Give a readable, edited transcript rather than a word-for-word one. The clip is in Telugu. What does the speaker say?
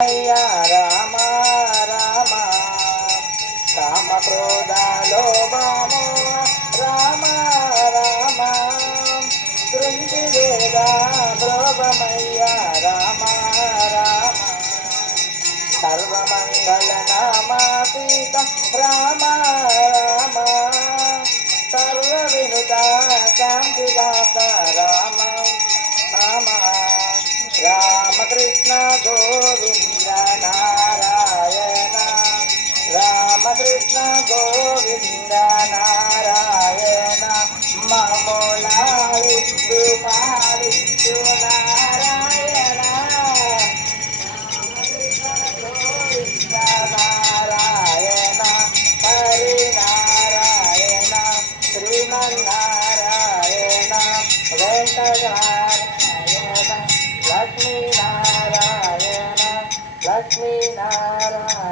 అయ్యా రామ రామ కామ క్రోధ లోభము రామ రామ శృంగి వేద భ్రోగమయ్యా రామ రామ సర్వమంగళ నామ సీత రామ రామ సర్వ వినుత శాంతిదాత రామ రామ రామకృష్ణ గోవింద నారాయణ రామకృష్ణ గోవింద నారాయణ మమోలాలిస్తు పాలిస్తు నారాయణ రామకృష్ణ గోవింద నారాయణ హరి నారాయణ శ్రీమన్నారాయణ వెంకటనారాయణ లక్ష్మీనారాయణ లక్ష్మీనారాయణ